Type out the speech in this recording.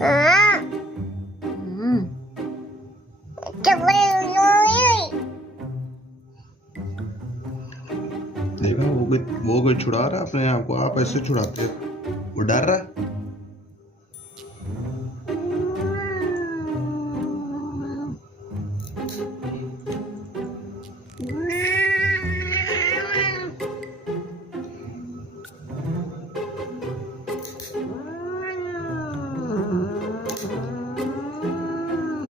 हाँ। हम्म, देखा वो कोई छुड़ा रहा है अपने आप को, आप ऐसे छुड़ाते हैं, वो डर रहा है।